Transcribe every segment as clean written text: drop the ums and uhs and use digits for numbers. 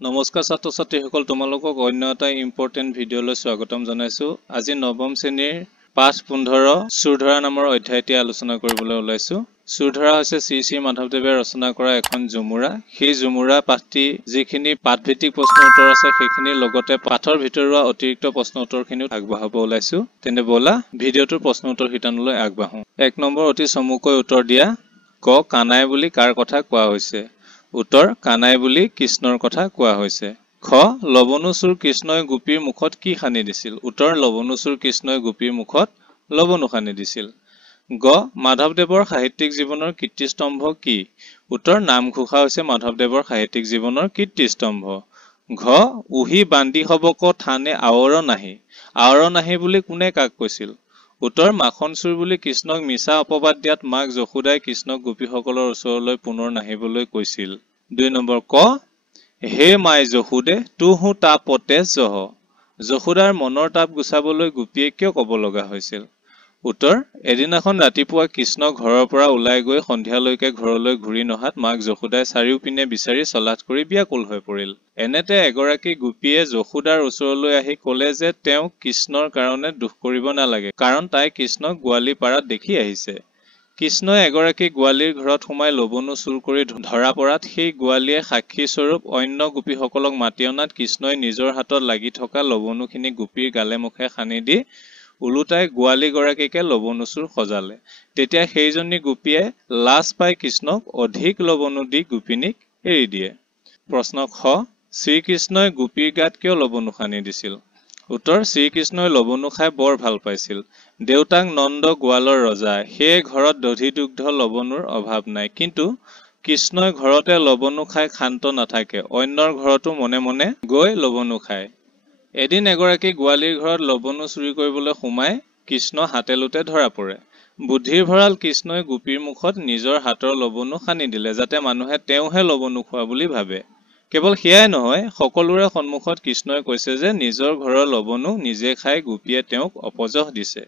নমস্কাৰ ছাত্ৰ ছাত্ৰীসকল তোমালোকক অন্য এটা ইম্পৰ্টেন্ট ভিডিঅ'লৈ স্বাগতম জনাইছো। আজি নৱম শ্ৰেণীৰ পাঠ 15 সুৰধৰা নামৰ অধ্যায়টি আলোচনা কৰিবলৈ ওলাইছো। সুৰধৰা হৈছে শ্ৰী শ্ৰী মাধৱদেৱে ৰচনা কৰা এখন জুমুৰা। সেই জুমুৰা পাঠটি যিখিনি পাঠভিত্তিক প্ৰশ্ন উত্তৰ আছে সেইখিনিৰ লগতে পাঠৰ ভিতৰুৱা অতিৰিক্ত প্ৰশ্ন উত্তৰখিনিও আগবঢ়াব ওলাইছো। তেনে বলা ভিডিঅ'টোৰ প্ৰশ্ন উত্তৰ শিতানলৈ আগবাঢ়ো। 1 নম্বৰ অতি চমুকৈ উত্তৰ দিয়া। ক কানাই বুলি কাৰ কথা কোৱা হৈছে? উত্তৰ কানাই বুলি কৃষ্ণৰ কথা কোৱা হৈছে। খ লৱণুচুৰ কৃষ্ণই গোপীৰ মুখত কি সানি দিছিল? উত্তৰ লৱণুচুৰ কৃষ্ণই গোপীৰ মুখত লৱণু সানি দিছিল। গ মাধৱদেৱৰ সাহিত্যিক জীৱনৰ কীৰ্তিস্তম্ভ কি? উত্তৰ নামঘোষা হৈছে মাধৱদেৱৰ সাহিত্যিক জীৱনৰ কীৰ্তিস্তম্ভ। ঘ উহি বান্ধি হবক থানে আৱৰ নাহি। আৱৰ নাহি বুলি কোনে কাক কৈছিল? উত্তৰ মাখন চুৰ বুলি কৃষ্ণক মিছা অপবাদ দিয়াত মাক যশোদাই কৃষ্ণক গোপীসকলৰ ওচৰলৈ পুনৰ নাহিবলৈ কৈছিল। 2 নম্বৰ ক হে মাই যশোদে তুহু তাপতে জহ। যশোদাৰ মনৰ তাপ গুচাবলৈ গোপীয়ে কিয় ক'ব লগা হৈছিল? উত্তৰ এদিনাখন ৰাতিপুৱা কৃষ্ণ ঘৰৰ পৰা ওলাই গৈ সন্ধিয়ালৈকে ঘৰলৈ ঘূৰি নহাত মাক যশোদাই চাৰিওপিনে বিচাৰি চলাথ কৰি ব্যাকুল হৈ পৰিল। এনেতে এগৰাকী গোপীয়ে যশোদাৰ ওচৰলৈ আহি ক'লে যে তেওঁ কৃষ্ণৰ কাৰণে দুখ কৰিব নালাগে, কাৰণ তাই কৃষ্ণক গোৱালিপাৰাত দেখি আহিছে। কৃষ্ণই এগৰাকী গোৱালীৰ ঘৰত সোমাই লৱণু চুৰ কৰি ধৰা পৰাত সেই গোৱালীয়ে সাক্ষী স্বৰূপ অন্য গোপীসকলক মাতি অনাত কৃষ্ণই নিজৰ হাতত লাগি থকা লৱণুখিনি গোপীৰ গালে মুখে সানি দি ওলোটাই গোৱালীগৰাকীকে লৱণুচুৰ সজালে। তেতিয়া সেইজনী গোপীয়ে লাজ পাই কৃষ্ণক অধিক লৱণু দি গোপিনীক এৰি দিয়ে। প্ৰশ্ন খ শ্ৰীকৃষ্ণই গোপীৰ গাত কিয় লৱণু সানি দিছিল? উত্তৰ শ্ৰীকৃষ্ণই লৱণু খাই বৰ ভাল পাইছিল। দেউতাক নন্দ গোৱালৰ ৰজা, সেয়ে ঘৰত দধি দুগ্ধ লৱণুৰ অভাৱ নাই। কিন্তু কৃষ্ণই ঘৰতে লৱণু খাই ক্ষান্ত নাথাকে, অন্যৰ ঘৰতো মনে মনে গৈ লৱণু খায়। এদিন এগৰাকী গোৱালীৰ ঘৰত লৱণু চুৰি কৰিবলৈ সোমাই কৃষ্ণ হাতেলোতে ধৰা পৰে। বুদ্ধিৰ ভঁৰাল কৃষ্ণই গোপীৰ মুখত নিজৰ হাতৰ লৱণু সানি দিলে, যাতে মানুহে তেওঁহে লৱণু খোৱা বুলি ভাবে। কেৱল সেয়াই নহয়, সকলোৰে সন্মুখত কৃষ্ণই কৈছে যে নিজৰ ঘৰৰ লৱণু নিজে খাই গোপীয়ে তেওঁক অপযশ দিছে।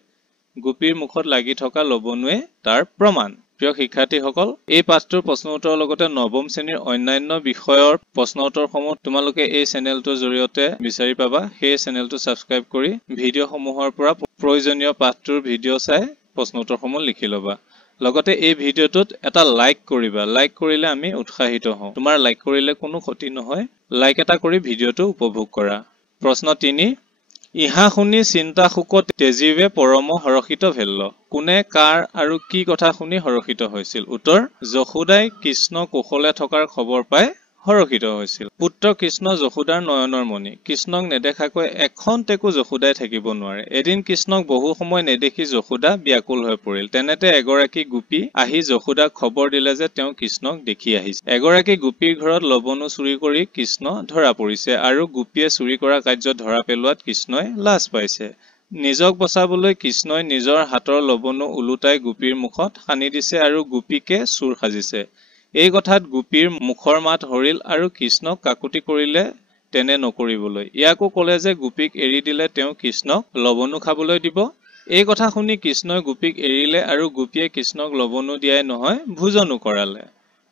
গোপীৰ মুখত লাগি থকা লৱণুৱে তাৰ প্ৰমাণ। প্ৰিয় শিক্ষাৰ্থীসকল, এই পাঠটোৰ প্ৰশ্ন উত্তৰৰ লগতে নৱম শ্ৰেণীৰ অন্যান্য বিষয়ৰ প্ৰশ্ন উত্তৰসমূহ তোমালোকে এই চেনেলটোৰ জৰিয়তে বিচাৰি পাবা। সেই চেনেলটো ছাবস্ক্ৰাইব কৰি ভিডিঅ'সমূহৰ পৰা প্ৰয়োজনীয় পাঠটোৰ ভিডিঅ' চাই প্ৰশ্ন উত্তৰসমূহ লিখি ল'বা। লগতে এই ভিডিঅ'টোত এটা লাইক কৰিবা। লাইক কৰিলে আমি উৎসাহিত হওঁ। তোমাৰ লাইক কৰিলে কোনো ক্ষতি নহয়। লাইক এটা কৰি ভিডিঅ'টো উপভোগ কৰা। প্ৰশ্ন 3 ইহা শুনি চিন্তা শোক তেজীৱে পৰম হৰষিত ভেল্ল। কোনে কাৰ আৰু কি কথা শুনি হৰষিত হৈছিল? উত্তৰ যশোদাই কৃষ্ণ কুশলে থকাৰ খবৰ পাই হৰষিত হৈছিল। পুত্ৰ কৃষ্ণ যশোদাৰ নয়নৰ মণি। কৃষ্ণক নেদেখাকৈ এখন টেকো যশোদাই থাকিব নোৱাৰে। এদিন কৃষ্ণক বহু সময় নেদেখি যশোদা ব্যাকুল হৈ পৰিল। তেনেতে এগৰাকী গোপী আহি যশোদাক খবৰ দিলে যে তেওঁ কৃষ্ণক দেখি আহিছে। এগৰাকী গোপীৰ ঘৰত লৱণু চুৰি কৰি কৃষ্ণ ধৰা পৰিছে আৰু গোপীয়ে চুৰি কৰা কাৰ্যত ধৰা পেলোৱাত কৃষ্ণই লাজ পাইছে। নিজক বচাবলৈ কৃষ্ণই নিজৰ হাতৰ লৱণু ওলোটাই গোপীৰ মুখত সানি দিছে আৰু গোপীকে চোৰ সাজিছে। এই কথাত গোপীৰ মুখৰ মাত হৰিল আৰু কৃষ্ণক কাকুতি কৰিলে তেনে নকৰিবলৈ। ইয়াকো ক'লে যে গোপীক এৰি দিলে তেওঁ কৃষ্ণক লৱণু খাবলৈ দিব। এই কথা শুনি কৃষ্ণই গোপীক এৰিলে আৰু গোপীয়ে কৃষ্ণক লৱণু দিয়াই নহয় ভোজনো কৰালে।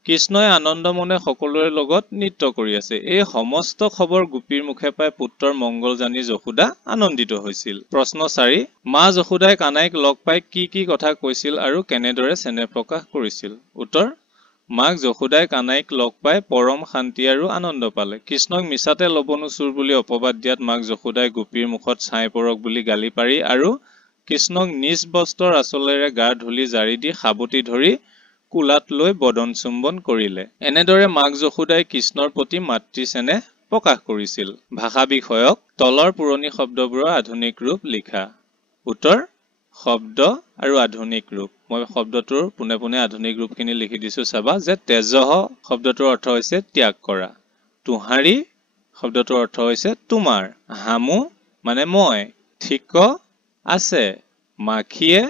কৃষ্ণই আনন্দ মনে সকলোৰে লগত নৃত্য কৰি আছে। এই সমস্ত খবৰ গোপীৰ মুখে পাই পুত্ৰৰ মংগল জানি যশোদা আনন্দিত হৈছিল। প্ৰশ্ন 4 মা যশোদাই কানাইক লগ পাই কি কি কথা কৈছিল আৰু কেনেদৰে চেনেহ প্ৰকাশ কৰিছিল? উত্তৰ মাক যশোদাই কানাইক লগ পাই পৰম শান্তি আৰু আনন্দ পালে। কৃষ্ণক মিছাতে লৱণু চুৰ বুলি অপবাদ দিয়াত মাক যশোদাই গোপীৰ মুখত ছাই পৰক বুলি গালি পাৰি আৰু কৃষ্ণক নিজ বস্ত্ৰৰ আঁচলেৰে গাৰ ধূলি জাৰি দি সাৱটি ধৰি কোলাত লৈ বদন চুম্বন কৰিলে। এনেদৰে মাক যশোদাই কৃষ্ণৰ প্ৰতি মাতৃ চেনেহ প্ৰকাশ কৰিছিল। ভাষা বিষয়ক তলৰ পুৰণি শব্দবোৰৰ আধুনিক ৰূপ লিখা। উত্তৰ শব্দ আৰু আধুনিক ৰূপ। মই শব্দটোৰ পোনে পোনে আধুনিক ৰূপখিনি লিখি দিছো। চাবা যে তেজহ শব্দটোৰ অৰ্থ হৈছে ত্যাগ কৰা। তুহাৰী শব্দটোৰ অৰ্থ হৈছে তোমাৰ। হামু মানে মই। ঠিক আছে। মাখিয়ে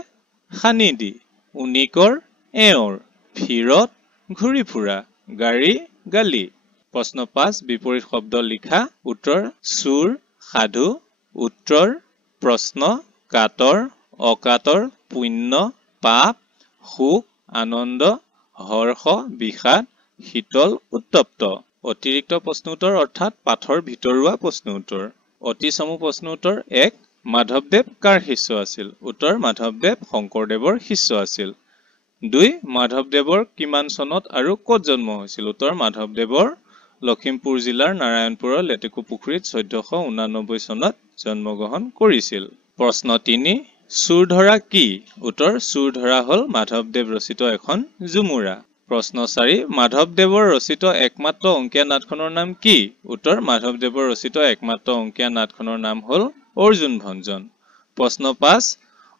সানি দি। উনিকৰ এওঁৰ। ভিৰত ঘূৰি ফুৰা। গাড়ী গালি। প্ৰশ্ন 5 বিপৰীত শব্দ লিখা। উত্তৰ চুৰ সাধু। উত্তৰ প্ৰশ্ন কাতৰ অকাতৰ পুণ্য পাপ সুখ আনন্দ হৰ্ষ বিষাদ শীতল উত্তপ্ত। অতিৰিক্ত প্ৰশ্ন উত্তৰ অৰ্থাৎ পাঠৰ ভিতৰুৱা প্ৰশ্ন উত্তৰ। অতি চমু প্ৰশ্ন উত্তৰ 1 মাধৱদেৱ কাৰ শিষ্য আছিল? উত্তৰ মাধৱদেৱ শংকৰদেৱৰ শিষ্য আছিল। 2 মাধৱদেৱৰ কিমান চনত আৰু ক'ত জন্ম হৈছিল? উত্তৰ মাধৱদেৱৰ লখিমপুৰ জিলাৰ নাৰায়ণপুৰৰ লেটেকু পুখুৰীত 1489 চনত জন্মগ্ৰহণ কৰিছিল। প্ৰশ্ন 3 চুৰধৰা কি? উত্তৰ চুৰধৰা হ'ল মাধৱদেৱ ৰচিত এখন ঝুমুৰা। প্ৰশ্ন 4 মাধৱদেৱৰ ৰচিত একমাত্ৰ অংকীয়া নাটখনৰ নাম কি? উত্তৰ মাধৱদেৱৰ ৰচিত একমাত্ৰ অংকীয়া নাটখনৰ নাম হ'ল অৰ্জুন ভঞ্জন। প্ৰশ্ন 5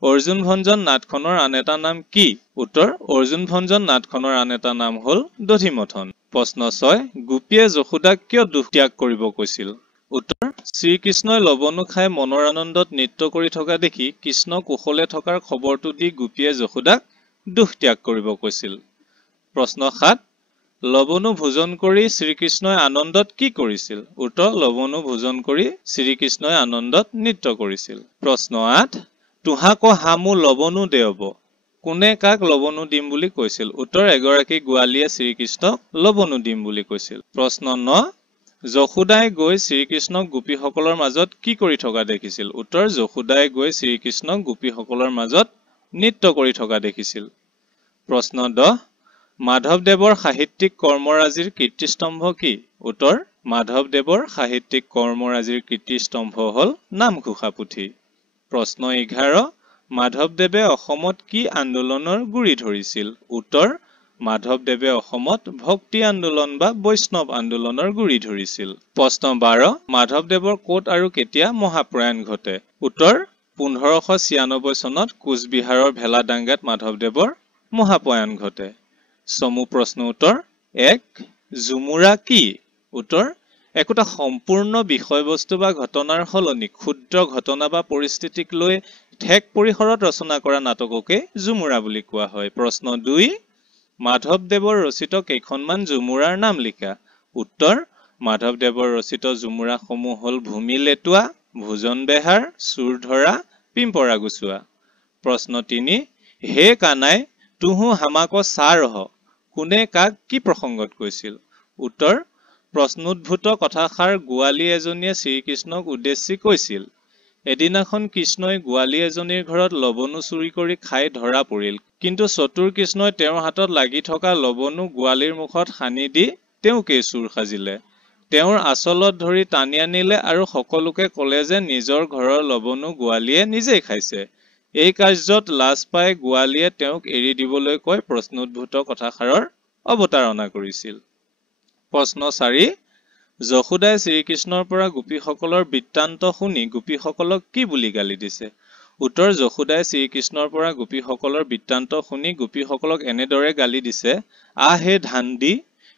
অৰ্জুন ভঞ্জন নাটখনৰ আন এটা নাম কি? উত্তৰ অৰ্জুন ভঞ্জন নাটখনৰ আন এটা নাম হ'ল দধিমথন। প্ৰশ্ন 6 গোপীয়ে যশোদাক কিয় দুখ ত্যাগ কৰিব কৈছিল? উত্তৰ শ্ৰীকৃষ্ণই লৱণো খাই মনৰ আনন্দত নৃত্য কৰি থকা দেখি কৃষ্ণ কুশলে থকাৰ খবৰটো দি গোপীয়ে যশোদাক দুখ ত্যাগ কৰিব কৈছিল। প্ৰশ্ন 7 লৱণো ভোজন কৰি শ্ৰীকৃষ্ণই আনন্দত কি কৰিছিল? উত্তৰ লৱণো ভোজন কৰি শ্ৰীকৃষ্ণই আনন্দত নৃত্য কৰিছিল। প্ৰশ্ন 8 তোহাক হামু লৱণো দেৱ কোনে কাক লৱণো দিম বুলি কৈছিল? উত্তৰ এগৰাকী গোৱালীয়ে শ্ৰীকৃষ্ণক লৱণো দিম বুলি কৈছিল। প্ৰশ্ন 9 যশোদাই গৈ শ্ৰীকৃষ্ণক গোপীসকলৰ মাজত কি কৰি থকা দেখিছিল? উত্তৰ যশোদাই গৈ শ্ৰীকৃষ্ণক গোপীসকলৰ মাজত নৃত্য কৰি থকা দেখিছিল। প্ৰশ্ন 10 মাধৱদেৱৰ সাহিত্যিক কৰ্মৰাজিৰ কীৰ্তিস্তম্ভ কি? উত্তৰ মাধৱদেৱৰ সাহিত্যিক কৰ্মৰাজিৰ কীৰ্তিস্তম্ভ হ'ল নামঘোষা পুথি। প্ৰশ্ন 11 মাধৱদেৱে অসমত কি আন্দোলনৰ গুৰি ধৰিছিল? উত্তৰ মাধৱদেৱে অসমত ভক্তি আন্দোলন বা বৈষ্ণৱ আন্দোলনৰ গুৰি ধৰিছিল। প্ৰশ্ন 12 মাধৱদেৱৰ ক'ত আৰু কেতিয়া মহাপ্ৰয়াণ ঘটে? উত্তৰ 1596 চনত কোচবিহাৰৰ ভেলাদাঙ্গাত মাধৱদেৱৰ মহাপ্ৰয়াণ ঘটে। চমু প্ৰশ্ন উত্তৰ 1 ঝুমুৰা কি? উত্তৰ একোটা সম্পূৰ্ণ বিষয়বস্তু বা ঘটনাৰ সলনি ক্ষুদ্ৰ ঘটনা বা পৰিস্থিতিক লৈ ঠেক পৰিসৰত ৰচনা কৰা নাটককে ঝুমুৰা বুলি কোৱা হয়। প্ৰশ্ন 2 মাধৱদেৱৰ ৰচিত কেইখনমান ঝুমুৰাৰ নাম লিখা। উত্তৰ মাধৱদেৱৰ ৰচিত ঝুমুৰাসমূহ হ'ল ভূমি লেটুৱা, ভোজন বেহাৰ, চুৰধৰা, পিম্পৰা গুচোৱা। প্ৰশ্ন 3 হে কানাই তুহু হামাক চা ৰহ কোনে কাক কি প্ৰসংগত কৈছিল? উত্তৰ প্ৰশ্নোদ্ভূত কথাষাৰ গোৱালী এজনীয়ে শ্ৰীকৃষ্ণক উদ্দেশ্যি কৈছিল। এদিনাখন কৃষ্ণই গোৱালী এজনীৰ ঘৰত লৱণো চুৰি কৰি খাই ধৰা পৰিল। কিন্তু চতুৰ কৃষ্ণই তেওঁৰ হাতত লাগি থকা লৱণো গোৱালীৰ মুখত সানি দি তেওঁকেই চুৰ সাজিলে। তেওঁৰ আচলত ধৰি টানি আনিলে আৰু সকলোকে ক'লে যে নিজৰ ঘৰৰ লৱণো গোৱালীয়ে নিজেই খাইছে। এই কাৰ্যত লাজ পাই গোৱালীয়ে তেওঁক এৰি দিবলৈ কৈ প্ৰশ্নোদ্ভূত কথাষাৰৰ অৱতাৰণা কৰিছিল। প্ৰশ্ন 4 যশোদাই শ্ৰীকৃষ্ণৰ পৰা গোপীসকলৰ বৃত্তান্ত শুনি গোপীসকলক কি বুলি গালি দিছে? উত্তৰ যশোদাই শ্ৰীকৃষ্ণৰ পৰা গোপীসকলৰ বৃত্তান্ত শুনি গোপীসকলক এনেদৰে গালি দিছে আহে ধান্দি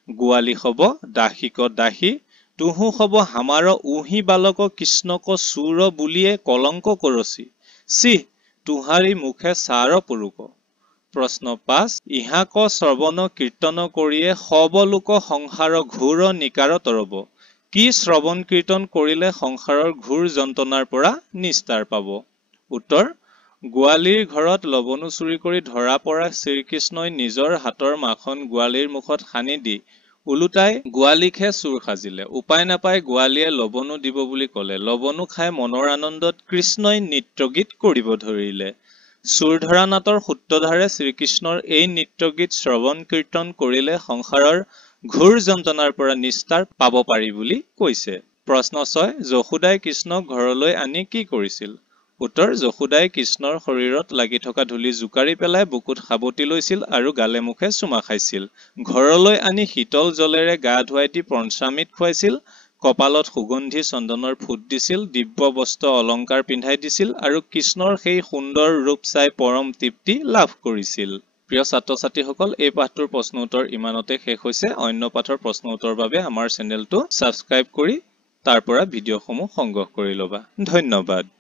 গোৱালী হব দাসীক দাসী তুহু হব হামাৰ উহি বালক কৃষ্ণক চুৰ বুলিয়ে কলংক কৰচি চিহ তুহাৰী মুখে চাৰ পৰুক। প্ৰশ্ন 5 ইহাক শ্ৰৱণ কীৰ্তন কৰিয়ে সব লোক সংসাৰ ঘোৰ নিকাৰ তৰব কি শ্ৰৱণ কীৰ্তন কৰিলে সংসাৰৰ ঘোৰ যন্ত্ৰণাৰ পৰা নিস্তাৰ পাব? উত্তৰ গোৱালীৰ ঘৰত লৱণো চুৰি কৰি ধৰা পৰা শ্ৰীকৃষ্ণই নিজৰ হাতৰ মাখন গোৱালীৰ মুখত সানি দি ওলোটাই গোৱালীকহে চুৰ সাজিলে। উপায় নাপাই গোৱালীয়ে লৱণো দিব বুলি ক'লে। লৱণো খাই মনৰ আনন্দত কৃষ্ণই নৃত্যগীত কৰিব ধৰিলে। চুৰধৰা নাটৰ সূত্ৰধাৰে শ্ৰীকৃষ্ণৰ এই নৃত্যগীত শ্ৰৱণ কীৰ্তন কৰিলে সংসাৰৰ ঘোৰ যন্ত্ৰণাৰ পৰা নিস্তাৰ পাব পাৰি বুলি কৈছে। প্ৰশ্ন 6 যশোদাই কৃষ্ণক ঘৰলৈ আনি কি কৰিছিল? উত্তৰ যশোদাই কৃষ্ণৰ শৰীৰত লাগি থকা ধূলি জোকাৰি পেলাই বুকুত সাৱটি লৈছিল আৰু গালে মুখে চুমা খাইছিল। ঘৰলৈ আনি শীতল জলেৰে গা ধুৱাই দি পঞ্চামৃত খুৱাইছিল, কপালত সুগন্ধি চন্দনৰ ফুট দিছিল, দিব্য বস্ত্ৰ অলংকাৰ পিন্ধাই দিছিল আৰু কৃষ্ণৰ সেই সুন্দৰ ৰূপ চাই পৰম তৃপ্তি লাভ কৰিছিল। প্ৰিয় ছাত্ৰ ছাত্ৰীসকল এই পাঠটোৰ প্ৰশ্ন উত্তৰ ইমানতে শেষ হৈছে। অন্য পাঠৰ প্ৰশ্ন উত্তৰৰ বাবে আমাৰ চেনেলটো ছাবস্ক্ৰাইব কৰি তাৰ পৰা ভিডিঅ'সমূহ সংগ্ৰহ কৰি ল'বা। ধন্যবাদ।